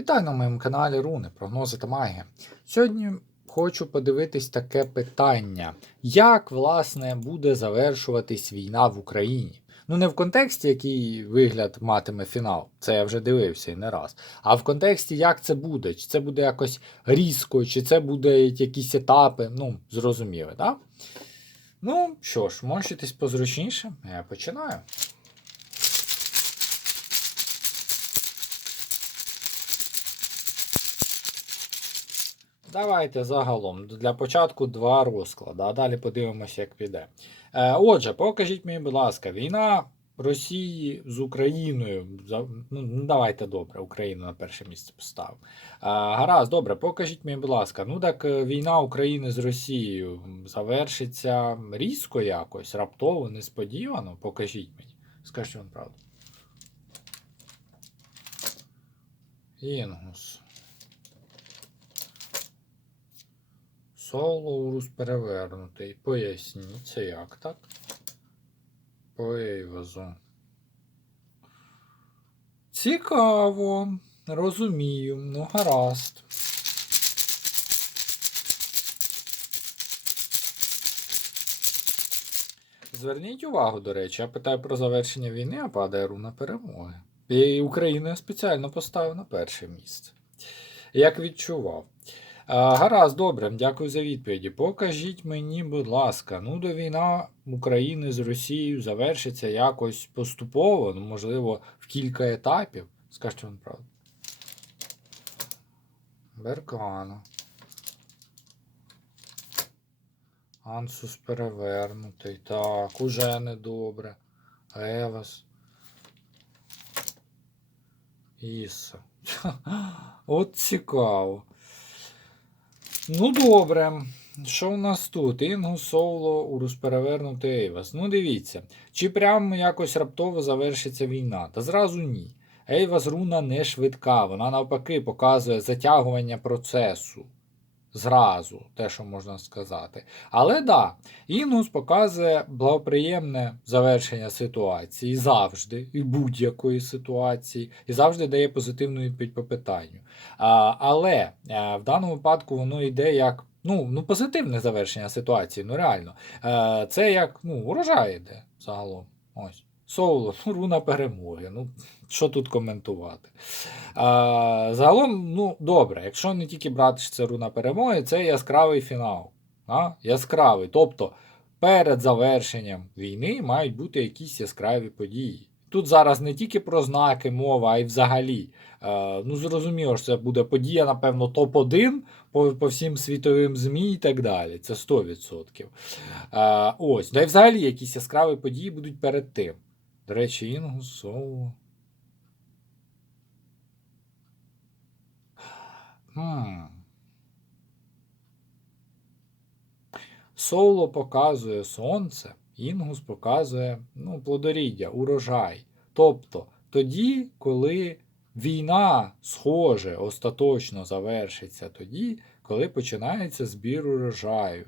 Вітаю на моєму каналі Руни, прогнози та магія. Сьогодні хочу подивитись таке питання: як власне буде завершуватись війна в Україні? Ну, не в контексті, який вигляд матиме фінал, це я вже дивився і не раз. А в контексті, як це буде? Чи це буде якось різко, чи це буде якісь етапи? Ну, зрозуміли, так? Ну, що ж, мочитесь позручніше, я починаю. Давайте загалом. Для початку два розклади, а далі подивимося, як піде. Е, отже, покажіть мені, будь ласка, війна Росії з Україною. Ну, ну, давайте добре, Україну на перше місце поставив. Е, гаразд, добре, покажіть мені, будь ласка. Ну так е, війна України з Росією завершиться різко якось, раптово, несподівано. Покажіть мені. Скажіть вам правду. Інгус. Солоурус перевернутий. Поясніть, це як так? По. Цікаво. Розумію. Ну, гаразд. Зверніть увагу, до речі, я питаю про завершення війни, а падає руна перемоги. І Україну я спеціально поставив на перше місце. Як відчував. А, гаразд, добре, дякую за відповіді. Покажіть мені, будь ласка, ну до війна України з Росією завершиться якось поступово, ну, можливо, в кілька етапів. Скажіть вам правду. Беркана. Ансус перевернутий. Так, уже недобре. Евас. Іса. От цікаво. Ну, добре. Що в нас тут? Інгу, Соло, Урус перевернутий Ейвас. Ну, дивіться. Чи прямо якось раптово завершиться війна? Та зразу ні. Ейвас руна не швидка, вона навпаки показує затягування процесу. Зразу, те, що можна сказати. Але да, Інгус показує благоприємне завершення ситуації завжди, і будь-якої ситуації, і завжди дає позитивну відповідь по питанню. А, але а, в даному випадку воно йде як ну, ну, позитивне завершення ситуації, ну реально. Е, це як ну, урожай йде загалом. Ось. Соуло, ну, руна перемоги. Ну, що тут коментувати? А, загалом, ну, добре, якщо не тільки брати що це руна перемоги, це яскравий фінал. А? Яскравий. Тобто перед завершенням війни мають бути якісь яскраві події. Тут зараз не тільки про знаки мова, а й взагалі. Е, ну, зрозуміло, що це буде подія, напевно, топ-1 по, по всім світовим ЗМІ і так далі. Це 100%. Е, ось. Да й взагалі якісь яскраві події будуть перед тим. До речі, Інгус, Соло. Соло показує сонце, Інгус показує ну, плодоріддя, урожай. Тобто тоді, коли війна, схоже, остаточно завершиться, тоді, коли починається збір урожаю.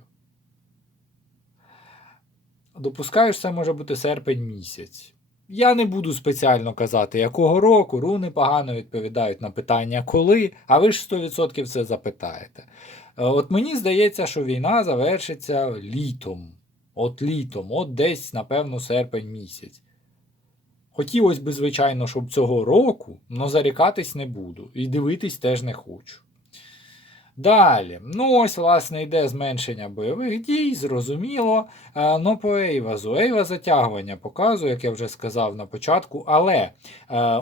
Допускаю, що це може бути серпень місяць. Я не буду спеціально казати, якого року руни погано відповідають на питання коли, а ви ж 100% це запитаєте. Е, От мені здається, що війна завершиться літом. От літом, от десь, напевно, серпень місяць. Хотілося б, звичайно, щоб цього року, але зарікатись не буду. І дивитись теж не хочу. Далі, ну ось, власне, йде зменшення бойових дій, зрозуміло. Е, Ну, по Ейвазу. Ейва затягування показує, як я вже сказав на початку, але е,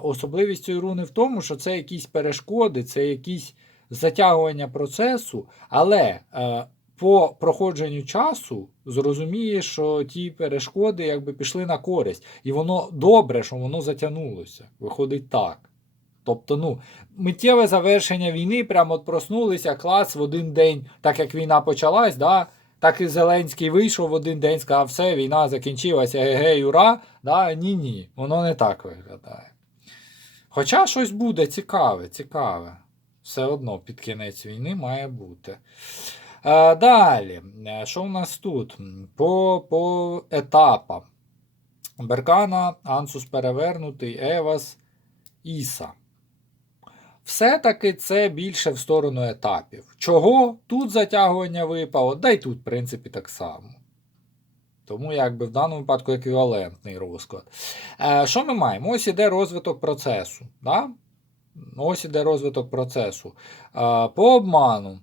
особливість цієї руни в тому, що це якісь перешкоди, це якісь затягування процесу, але е, по проходженню часу зрозуміє, що ті перешкоди якби пішли на користь. І воно добре, що воно затягнулося. Виходить так. Тобто, ну, миттєве завершення війни, прямо от проснулися, клас в один день, так як війна почалась, да, так і Зеленський вийшов в один день, сказав, все, війна закінчилася, ге-ге, ура. Да, Ні-ні, воно не так виглядає. Хоча щось буде цікаве, цікаве. Все одно під кінець війни має бути. Е, далі, Е, що у нас тут? По, по етапам. Беркана, Ансус перевернутий, Евас, Іса. Все-таки це більше в сторону етапів. Чого? Тут затягування випало, да й тут, в принципі, так само. Тому якби в даному випадку еквівалентний розклад. Е, що ми маємо? Ось іде розвиток процесу. Да? Ось іде розвиток процесу. Е, по обману.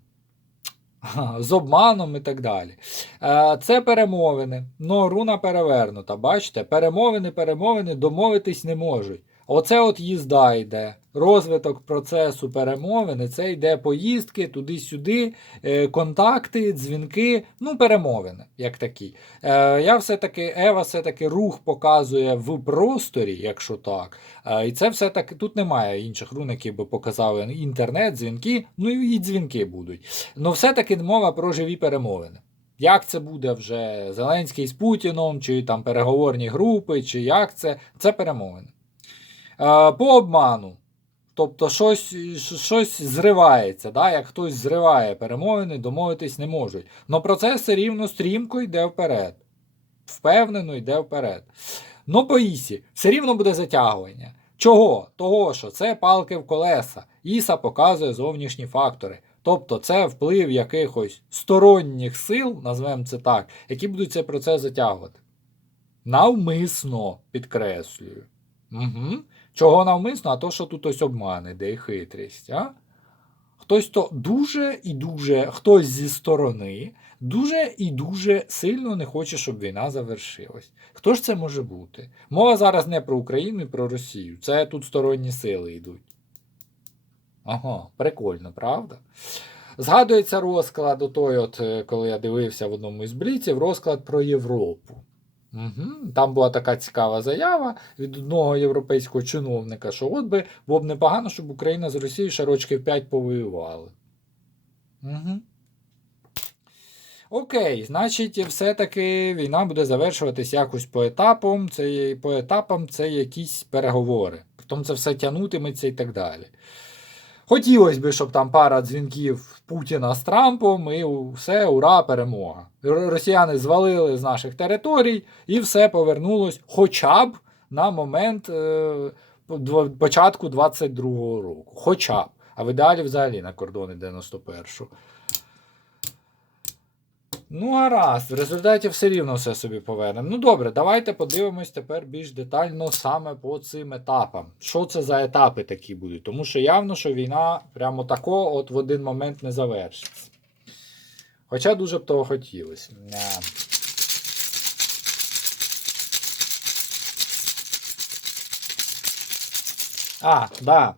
З обманом і так далі. Е, Це перемовини. Ну, руна перевернута. Бачите? Перемовини, перемовини домовитись не можуть. Оце от їзда йде. Розвиток процесу перемовини, це йде поїздки туди-сюди, е, контакти, дзвінки, ну, перемовини, як такі. Е, Я все-таки, Ева все-таки рух показує в просторі, якщо так. Е, І це все-таки тут немає інших рун, які би показали інтернет, дзвінки, ну і дзвінки будуть. Ну, все-таки мова про живі перемовини. Як це буде вже Зеленський з Путіном, чи там переговорні групи, чи як це? Це перемовини. Е, По обману. Тобто щось, щось зривається, да? як хтось зриває перемовини, домовитись не можуть. Но процес все рівно стрімко йде вперед. Впевнено йде вперед. Ну, по Ісі, все рівно буде затягування. Чого? Того, що це палки в колеса. Іса показує зовнішні фактори. Тобто це вплив якихось сторонніх сил, назвемо це так, які будуть цей процес затягувати. Навмисно підкреслюю. Угу. Чого навмисно, а то, що тут ось обман іде і хитрість. А? Хтось то дуже і дуже, хтось зі сторони, дуже і дуже сильно не хоче, щоб війна завершилась. Хто ж це може бути? Мова зараз не про Україну і про Росію. Це тут сторонні сили йдуть. Ага, прикольно, правда? Згадується розклад, от, е, коли я дивився в одному із бліців, розклад про Європу. Угу. Там була така цікава заява від одного європейського чиновника, що от би було б непогано, щоб Україна з Росією ще рочків 5 повоювали. Угу. Окей, значить, все-таки війна буде завершуватись якось по етапам. Це, по етапам це якісь переговори. Потім це все тягнутиметься і так далі. Хотілося б, щоб там пара дзвінків Путіна з Трампом, і все, ура, перемога. Росіяни звалили з наших територій, і все повернулось хоча б на момент е, початку 22-го року. Хоча б. А в ідеалі взагалі на кордони 91-го. Ну, гаразд, в результаті все рівно все собі повернемо. Ну добре, давайте подивимось тепер більш детально саме по цим етапам. Що це за етапи такі будуть? Тому що явно, що війна прямо тако от в один момент не завершиться. Хоча дуже б того хотілося. А, да,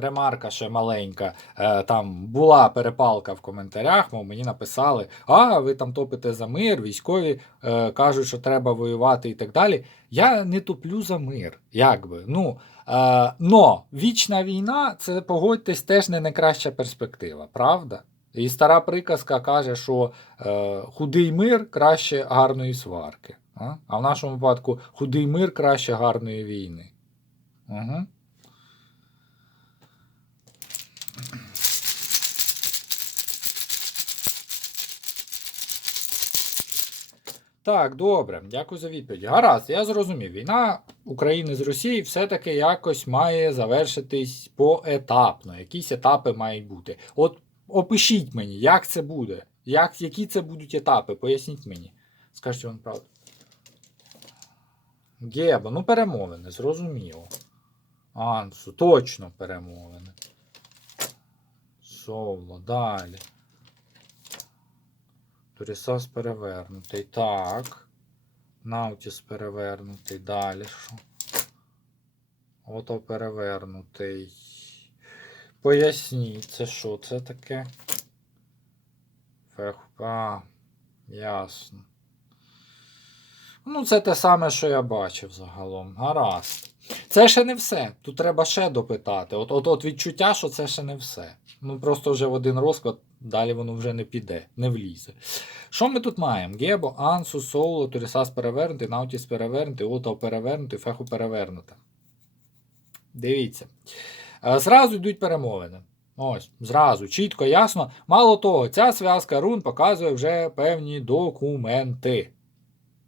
ремарка ще маленька. Е, там була перепалка в коментарях, мов мені написали: а, ви там топите за мир, військові е, кажуть, що треба воювати і так далі. Я не топлю за мир, якби. Ну, е, но вічна війна, це погодьтесь, теж не найкраща перспектива, правда? І стара приказка каже, що худий мир краще гарної сварки. А в нашому випадку худий мир краще гарної війни. Угу. Так, добре, дякую за відповідь. Гаразд, я зрозумів. Війна України з Росією все-таки якось має завершитись поетапно. Якісь етапи мають бути. От опишіть мені, як це буде, як, які це будуть етапи, поясніть мені. Скажіть вам правду. Геба, ну перемовини, зрозуміло. Ансу, точно перемовини. Соло, далі. Турісас перевернутий. Так. Наутіс перевернутий. Далі що? Ото перевернутий. Поясніть, це що це таке? Фех... А, ясно. Ну, це те саме, що я бачив загалом. Гаразд. Це ще не все. Тут треба ще допитати. От, от, от відчуття, що це ще не все. Ну просто вже в один розклад, далі воно вже не піде, не влізе. Що ми тут маємо? Гебо, Ансу, Соуло, Турісас перевернутий, Наутіс перевернутий, Ото перевернутий, Феху перевернута. Дивіться. Е, Зразу йдуть перемовини. Ось, зразу, чітко, ясно. Мало того, ця зв'язка рун показує вже певні документи.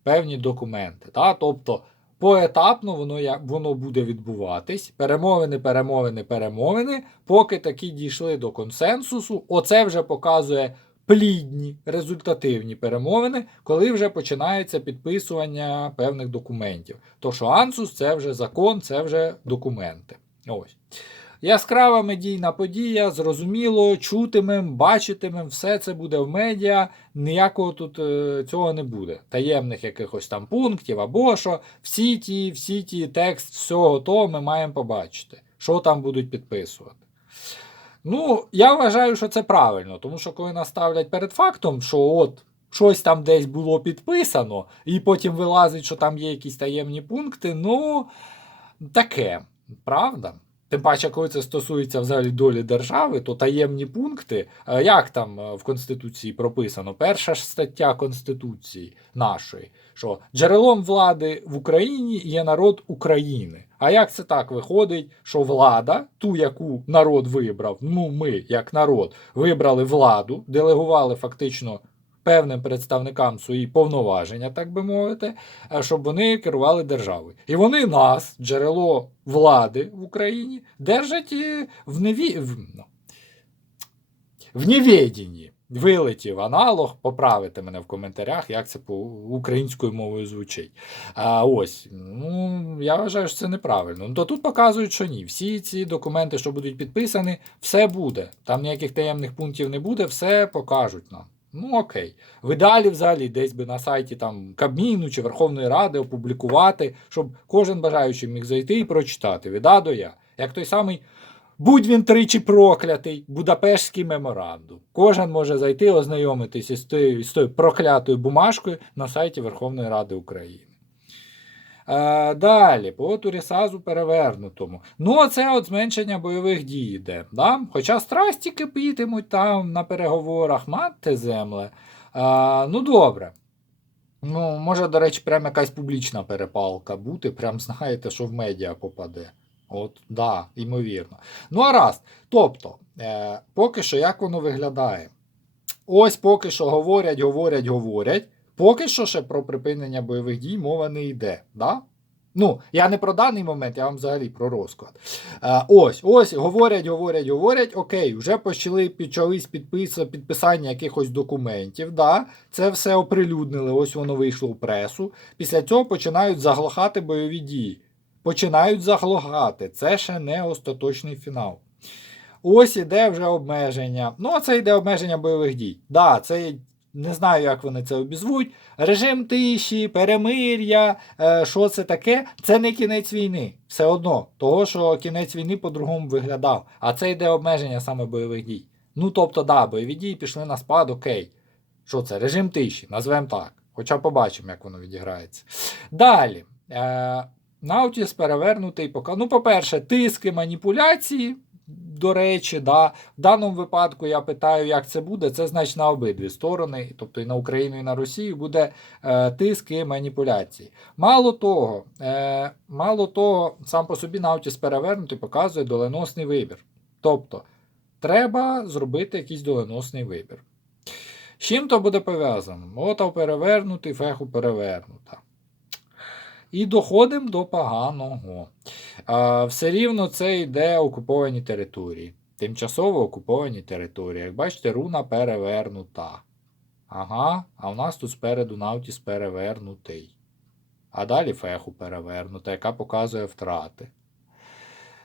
Певні документи. Та? Тобто Поетапно воно, воно буде відбуватись. Перемовини, перемовини, перемовини. Поки таки дійшли до консенсусу, оце вже показує плідні, результативні перемовини, коли вже починається підписування певних документів. То що Ансус це вже закон, це вже документи. Ось. Яскрава медійна подія, зрозуміло, чутимем, бачитимем, все це буде в медіа. Ніякого тут е, цього не буде. Таємних якихось там пунктів або що. Всі ті, всі ті текст всього того ми маємо побачити, що там будуть підписувати. Ну, я вважаю, що це правильно, тому що коли нас ставлять перед фактом, що от щось там десь було підписано, і потім вилазить, що там є якісь таємні пункти, ну таке, правда? Тим паче, коли це стосується взагалі долі держави, то таємні пункти, е, як там е, в Конституції прописано, перша ж стаття Конституції нашої, що джерелом влади в Україні є народ України. А як це так виходить, що влада, ту, яку народ вибрав, ну ми, як народ, вибрали владу, делегували фактично певним представникам свої повноваження, так би мовити, е, щоб вони керували державою. І вони нас, джерело влади в Україні, держать в неві... в, ну, в невідінні. Вилетів аналог, поправити мене в коментарях, як це по українською мовою звучить. А ось, ну я вважаю, що це неправильно. Ну, то тут показують, що ні. Всі ці документи, що будуть підписані, все буде. Там ніяких таємних пунктів не буде, все покажуть нам. Ну окей. В ідеалі взагалі десь би на сайті там Кабміну чи Верховної Ради опублікувати, щоб кожен бажаючий міг зайти і прочитати від А до Я. Як той самий будь він тричі проклятий, Будапештський меморандум. Кожен може зайти, ознайомитися з тою, з тою проклятою бумажкою на сайті Верховної Ради України. Е, далі, по Турісазу перевернутому. Ну, це от зменшення бойових дій йде. Да? Хоча страсті кипітимуть там на переговорах, мати земле. Е, ну, добре. Ну, може, до речі, прям якась публічна перепалка бути, прям знаєте, що в медіа попаде. От, да, ймовірно. Ну, а раз. Тобто, е, поки що як воно виглядає? Ось поки що говорять, говорять, говорять. Поки що ще про припинення бойових дій мова не йде. Да? Ну, я не про даний момент, я вам взагалі про розклад. Е, ось, ось, говорять, говорять, говорять. Окей, вже почали почались підпис, підписання якихось документів. Да? Це все оприлюднили, ось воно вийшло в пресу. Після цього починають заглохати бойові дії. Починають заглохати. Це ще не остаточний фінал. Ось іде вже обмеження. Ну, а це йде обмеження бойових дій. Да, це не знаю, як вони це обізвуть. Режим тиші, перемир'я, е, що це таке? Це не кінець війни. Все одно. Того, що кінець війни по-другому виглядав. А це йде обмеження саме бойових дій. Ну, тобто, да, бойові дії пішли на спад, окей. Що це? Режим тиші, назвемо так. Хоча побачимо, як воно відіграється. Далі. Е, Наутіс перевернутий пока. Ну, по-перше, тиски, маніпуляції. До речі, да. в даному випадку я питаю, як це буде. Це значить на обидві сторони, тобто і на Україну, і на Росію, буде е, тиск і маніпуляції. Мало того, е, мало того, сам по собі Наутіс перевернутий показує доленосний вибір. Тобто, треба зробити якийсь доленосний вибір. З чим то буде пов'язано? Мотав перевернутий, феху перевернута. І доходимо до поганого. А, все рівно це йде окуповані території. Тимчасово окуповані території. Як бачите, руна перевернута. Ага, а у нас тут спереду Наутіс перевернутий. А далі феху перевернута, яка показує втрати.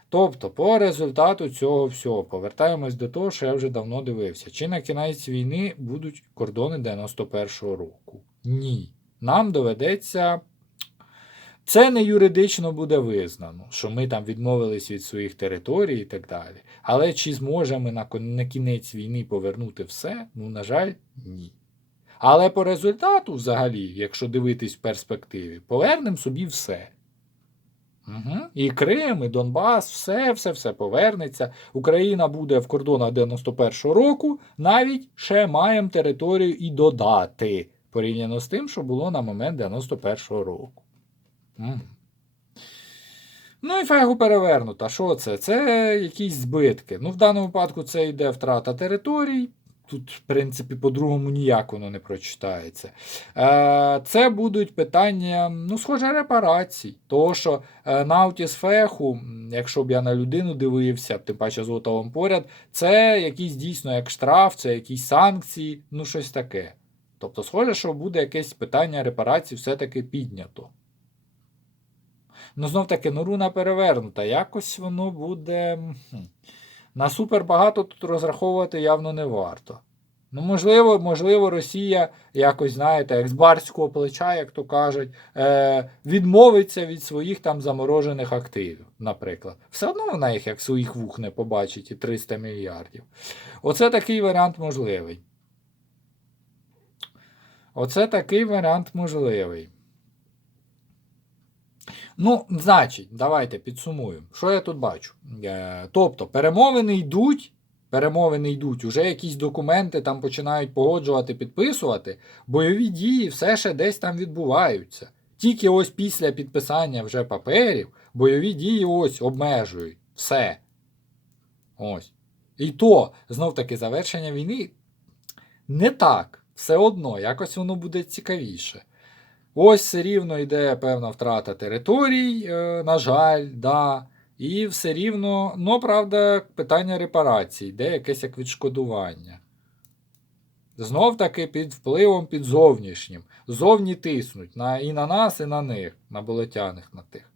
Тобто, по результату цього всього повертаємось до того, що я вже давно дивився. Чи на кінець війни будуть кордони 91-го року? Ні. Нам доведеться. Це не юридично буде визнано, що ми там відмовились від своїх територій і так далі. Але чи зможемо на, на кінець війни повернути все? Ну, на жаль, ні. Але по результату, взагалі, якщо дивитись в перспективі, повернемо собі все. Угу. І Крим, і Донбас, все, все, все повернеться. Україна буде в кордонах 91-го року, навіть ще маємо територію і додати, порівняно з тим, що було на момент 91-го року. Ну і фегу перевернута. Що це? Це якісь збитки. Ну, в даному випадку це йде втрата територій, Тут, в принципі, по-другому ніяк воно не прочитається. Е, Це будуть питання, ну, схоже, репарацій. Того, що е, Наутіс Феху, якщо б я на людину дивився, тим паче з Отовом поряд, це якийсь дійсно як штраф, це якісь санкції, ну щось таке. Тобто, схоже, що буде якесь питання репарацій все-таки піднято. Ну, знов таки, ну, руна перевернута. Якось воно буде. На супер багато тут розраховувати явно не варто. Ну, можливо, можливо, Росія якось, знаєте, як з барського плеча, як то кажуть, е, відмовиться від своїх там заморожених активів, наприклад. Все одно вона їх як своїх вух не побачить і 300 мільярдів. Оце такий варіант можливий. Оце такий варіант можливий. Ну, значить, давайте підсумуємо. Що я тут бачу? Е, тобто, перемовини йдуть, перемовини йдуть, уже якісь документи там починають погоджувати, підписувати, бойові дії все ще десь там відбуваються. Тільки ось після підписання вже паперів бойові дії ось обмежують. Все. Ось. І то, знов таки, завершення війни не так. Все одно, якось воно буде цікавіше. Ось все рівно йде певна втрата територій, е, на жаль, да. І все рівно, ну, правда, питання репарацій, йде якесь як відшкодування. Знов таки під впливом під зовнішнім. Зовні тиснуть на, і на нас, і на них, на болотяних на тих.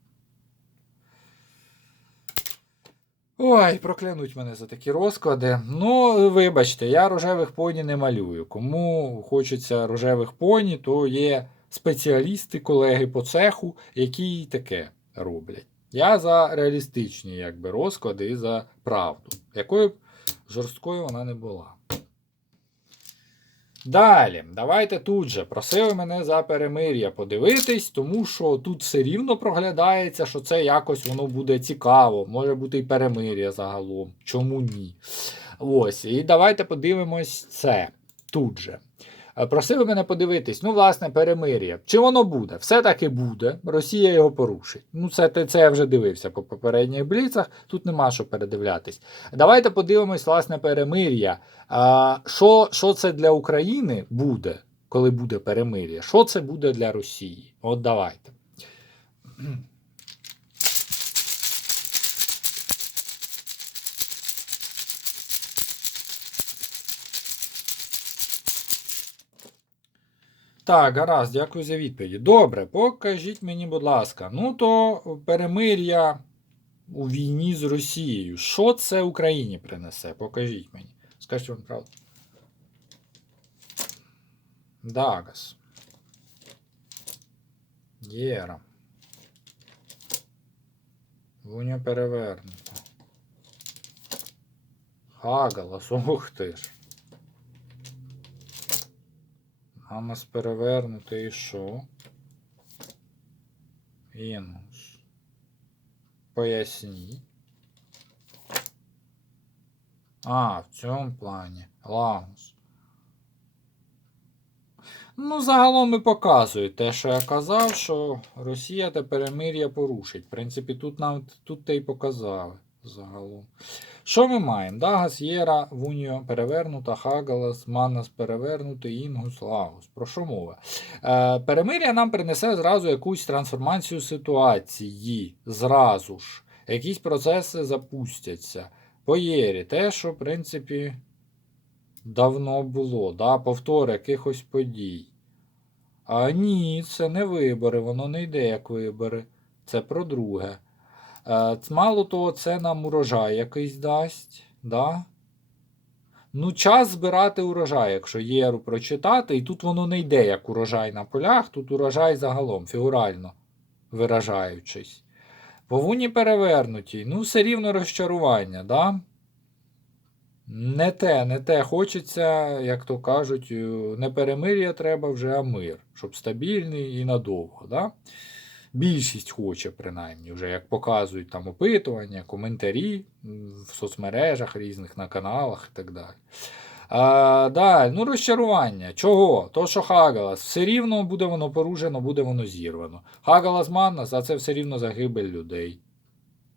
Ой, проклянуть мене за такі розклади. Ну, вибачте, я рожевих поні не малюю. Кому хочеться рожевих поні, то є спеціалісти, колеги по цеху, які й таке роблять. Я за реалістичні якби, розклади і за правду, якою б жорсткою вона не була. Далі, давайте тут же. Просили мене за перемир'я подивитись, тому що тут все рівно проглядається, що це якось воно буде цікаво. Може бути і перемир'я загалом. Чому ні? Ось, і давайте подивимось це тут же. Е, Просили мене подивитись, ну, власне, перемир'я. Чи воно буде? Все-таки буде. Росія його порушить. Ну, це, це я вже дивився по попередніх бліцах, тут нема що передивлятись. Давайте подивимось, власне, перемир'я. Що, що це для України буде, коли буде перемир'я? Що це буде для Росії? От давайте. Так, гаразд, дякую за відповіді. Добре, покажіть мені, будь ласка. Ну, то перемир'я у війні з Росією. Що це Україні принесе? Покажіть мені. Скажіть вам правду. Дагас. Єра. Вуня перевернута. Хагалас, ух ти ж. Гамас перевернутий і що? Інгус. Поясніть. А, в цьому плані. Лагус. Ну, загалом і показує те, що я казав, що Росія те перемир'я порушить. В принципі, тут нам тут те й показали загалом. Що ми маємо? Дагас, Єра, Вуніо перевернута, Хагалас, Манас перевернутий, Інгус, Лагус. Про що мова? Е, перемир'я нам принесе зразу якусь трансформацію ситуації. Зразу ж. Якісь процеси запустяться. По Єрі, те, що, в принципі, давно було, да? повтор якихось подій. А ні, це не вибори, воно не йде як вибори. Це про друге. Е, Мало того, це нам урожай якийсь дасть. Да? Ну, час збирати урожай, якщо єру прочитати, і тут воно не йде як урожай на полях, тут урожай загалом, фігурально виражаючись. Повуні перевернуті, ну, все рівно розчарування, да? Не те, не те. Хочеться, як то кажуть, не перемир'я треба вже, а мир, щоб стабільний і надовго. Да? Більшість хоче, принаймні, вже як показують там опитування, коментарі в соцмережах різних, на каналах і так далі. А, далі, ну розчарування. Чого? То, що Хагалас, все рівно буде воно порушено, буде воно зірвано. Хагалас Маннас, а це все рівно загибель людей.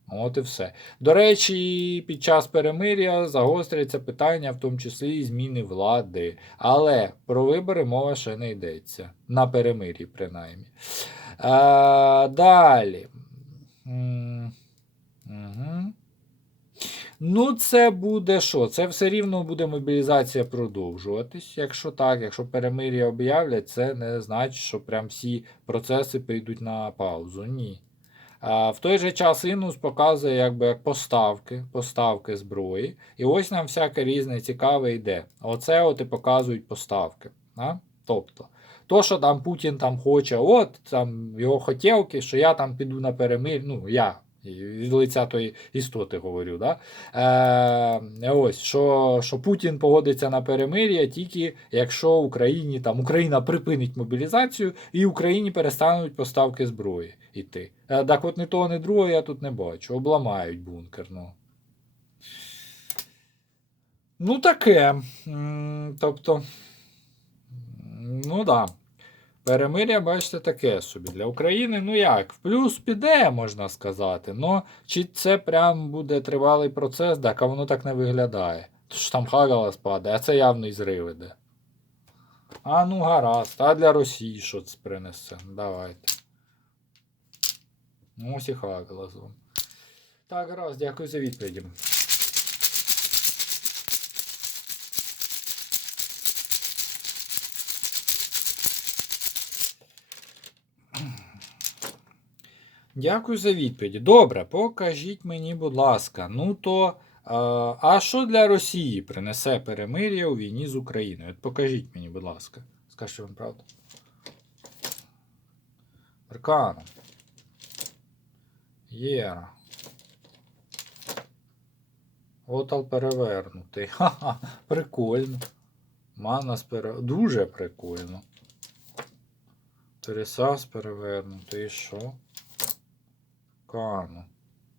От і все. До речі, під час перемир'я загострюється питання, в тому числі і зміни влади. Але про вибори мова ще не йдеться. На перемир'ї, принаймні. А, далі. Угу. Ну, це буде що? Це все рівно буде мобілізація продовжуватись. Якщо так, якщо перемир'я об'являть, це не значить, що прям всі процеси прийдуть на паузу. Ні. В той же час Інус показує якби як поставки, поставки зброї. І ось нам всяке різне цікаве йде. Оце от і показують поставки. Да? Тобто, то, що там Путін там хоче, от там його хотілки, що я там піду на перемир, ну я від лиця тої істоти говорю, да? Е, ось, що, що Путін погодиться на перемир'я тільки якщо Україні там Україна припинить мобілізацію і Україні перестануть поставки зброї йти. Е, так от ні того, ні другого я тут не бачу. Обламають бункер. Ну, ну таке. Тобто, ну да. Перемир'я, бачите, таке собі. Для України, ну як, в плюс піде, можна сказати. Ну, чи це прям буде тривалий процес, так, а воно так не виглядає. Тож там Хагала спаде, а це явно і зрив іде. А ну гаразд, а для Росії що це принесе? Давайте. Ну, ось і Хагала з вами. Так, гаразд, дякую за відповіді. Дякую за відповіді. Добре, покажіть мені, будь ласка. Ну то. е, А що для Росії принесе перемир'я у війні з Україною? От покажіть мені, будь ласка. Скажіть вам правду. Аркана. Єра. Отал перевернутий. Ха-ха, прикольно. Манас пере... Дуже прикольно. Тересас перевернутий. І що? Кану.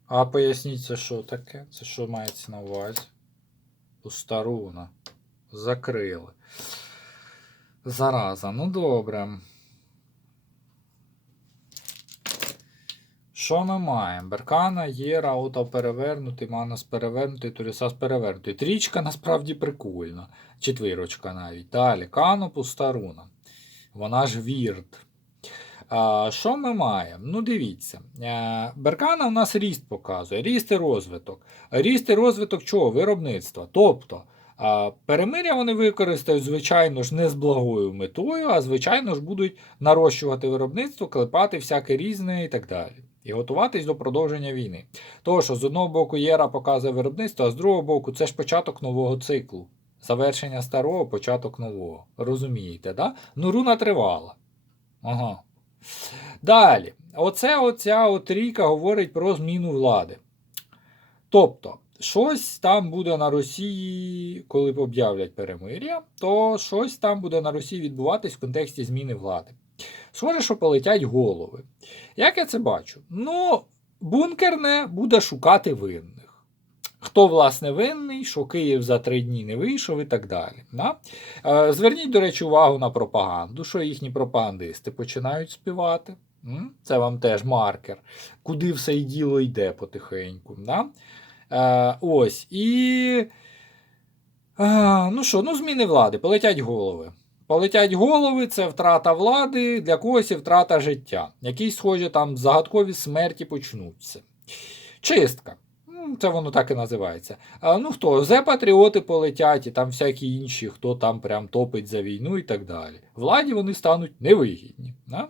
А поясніть, це що таке? Це що мається на увазі? Пустаруна. Закрили. Зараза, ну добре. Що ми маємо? Беркана, Єра, Ота перевернутий, Манас перевернутий, Турісас перевернутий. Трічка насправді прикольна. Четвірочка навіть. Далі. Кано, Пустаруна. Вона ж вірт. Що ми маємо? Ну, дивіться. Е, Беркана у нас ріст показує, ріст і розвиток. Ріст і розвиток чого? Виробництва. Тобто, перемиря вони використають, звичайно ж, не з благою метою, а звичайно ж будуть нарощувати виробництво, клепати всяке різне і так далі. І готуватись до продовження війни. Тому що з одного боку Єра показує виробництво, а з другого боку, це ж початок нового циклу. Завершення старого, початок нового. Розумієте, да? Ну, руна тривала. Ага. Далі, оце оця от ріка говорить про зміну влади. Тобто, щось там буде на Росії, коли об'являть перемир'я, то щось там буде на Росії відбуватись в контексті зміни влади. Схоже, що полетять голови. Як я це бачу? Ну, бункерне буде шукати винних. Хто, власне, винний, що Київ за три дні не вийшов і так далі. Да? Е, Зверніть, до речі, увагу на пропаганду, що їхні пропагандисти починають співати. Це вам теж маркер, куди все і діло йде потихеньку. Да? Е, ось. І. Ну що, ну, зміни влади, полетять голови. Полетять голови, це втрата влади, для когось і втрата життя. Якісь, схожі, там загадкові смерті почнуться. Чистка. Це воно так і називається. А, ну хто? Зе-патріоти полетять, і там всякі інші, хто там прям топить за війну і так далі. Владі вони стануть невигідні. Да?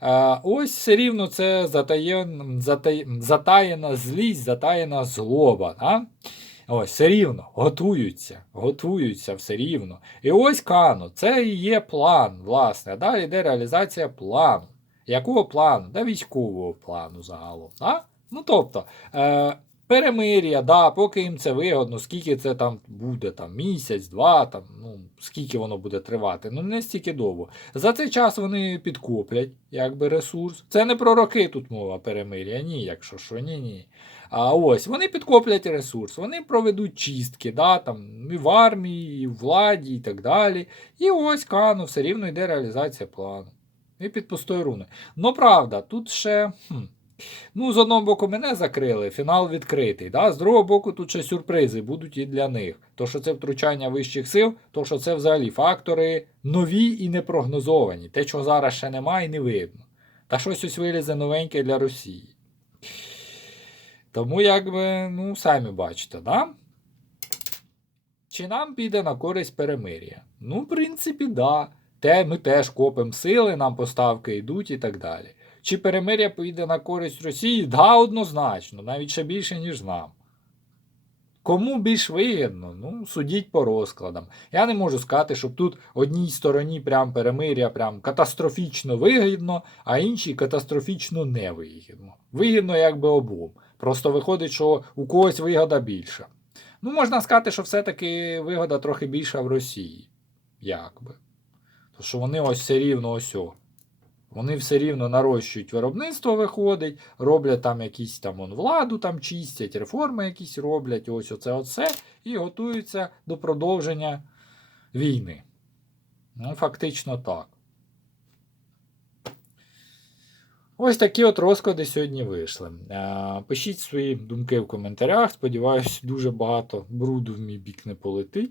А, ось все рівно це затаєн, затай, затаєна злість, затаєна злоба. Да? Ось, все рівно, готуються, готуються все рівно. І ось Кано, це і є план, власне. Далі йде реалізація плану. Якого плану? Да військового плану загалом. Да? Ну тобто, е, перемир'я, да, поки їм це вигодно, скільки це там буде, там, місяць, два, там, ну, скільки воно буде тривати, ну не стільки довго. За цей час вони підкоплять якби ресурс. Це не про роки тут мова перемир'я, ні, якщо що, ні, ні. А ось вони підкоплять ресурс, вони проведуть чистки, да, там, і в армії, і в владі, і так далі. І ось Кано, все рівно йде реалізація плану. І під пустою руни. Ну правда, тут ще. Хм, Ну, з одного боку, мене закрили, фінал відкритий. Да? З другого боку, тут ще сюрпризи будуть і для них. То, що це втручання вищих сил, то, що це взагалі фактори нові і непрогнозовані. Те, чого зараз ще немає і не видно. Та щось ось вилізе новеньке для Росії. Тому, якби, ну, самі бачите, да? Чи нам піде на користь перемир'я? Ну, в принципі, да. Те, ми теж копимо сили, нам поставки йдуть і так далі. Чи перемир'я піде на користь Росії? Да, однозначно, навіть ще більше, ніж нам. Кому більш вигідно? Ну, судіть по розкладам. Я не можу сказати, щоб тут одній стороні прям перемир'я прям катастрофічно вигідно, а іншій катастрофічно невигідно. Вигідно якби обом. Просто виходить, що у когось вигода більша. Ну, можна сказати, що все-таки вигода трохи більша в Росії. Якби. То що вони ось все рівно ось. о. Вони все рівно нарощують виробництво, виходить, роблять там якісь там он, владу там чистять, реформи якісь роблять, ось оце оце, і готуються до продовження війни. Ну, фактично так. Ось такі от розклади сьогодні вийшли. Е, Пишіть свої думки в коментарях. Сподіваюсь, дуже багато бруду в мій бік не полетить.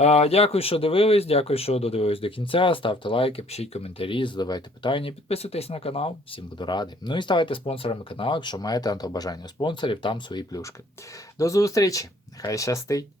Е, Дякую, що дивились. Дякую, що додивились до кінця. Ставте лайки, пишіть коментарі, задавайте питання, підписуйтесь на канал. Всім буду радий. Ну і ставайте спонсорами каналу, якщо маєте антобажання спонсорів, там свої плюшки. До зустрічі! Нехай щастить!